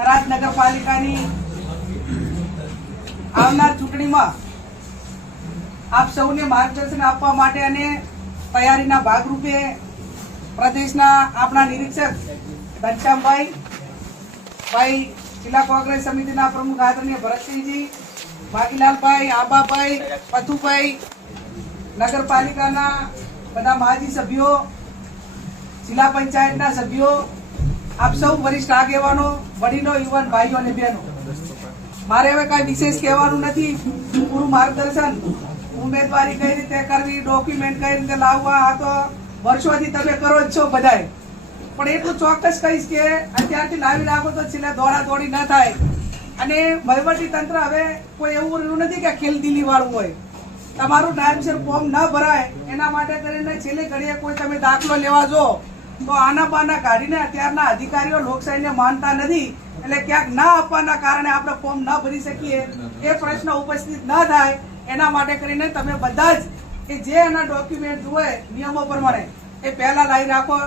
થરાદ નગરપાલિકાની આવનાર ચૂંટણીમાં આપ સૌને માર્ગદર્શન આપવા માટે અને તૈયારીના ભાગરૂપે પ્રદેશના આપણા નિરીક્ષક ઘનશ્યામભાઈ જિલ્લા કોંગ્રેસ સમિતિના પ્રમુખ આદરણીય ભરતસિંહજી, ભાગીલાલભાઈ, આબાભાઈ, પથુભાઈ, નગરપાલિકાના બધા માજી સભ્યો, જિલ્લા પંચાયતના સભ્યો, આપ સૌ વરિષ્ઠ આગેવાનો, વડીલો, યુવાન ભાઈઓ અને બહેનો, મારે હવે કઈ વિશેષ કહેવાનું નથી. પૂરું માર્ગદર્શન, ઉમેદવારી કઈ રીતે કરવી, ડોક્યુમેન્ટ કઈ રીતે લાવવા, આ તો વર્ષોથી તમે કરો જ છો બધાય. પણ એટલું ચોક્કસ કહીશ કે અત્યારથી લાવી રાખો તો છેલ્લે દોડા દોડી ન થાય. અને વહીવટી તંત્ર હવે કોઈ એવું રહ્યું નથી કે ખેલદિલી વાળું હોય. તમારું ટાઈમસર ફોર્મ ન ભરાય એના માટે કરીને છેલ્લે ઘડીએ કોઈ તમે દાખલો લેવા જો તો આના બાના કાઢીને અત્યારના અધિકારીઓ લોકશાહીને માનતા નથી, એટલે ક્યાંક ના આપવાના કારણે આપણે ફોર્મ ન ભરી શકીએ એ પ્રશ્ન ઉપસ્થિત ન થાય એના માટે કરીને તમે બધા જ કે જે એના ડોક્યુમેન્ટ હોય નિયમો પ્રમાણે એ પહેલા લાવી રાખો.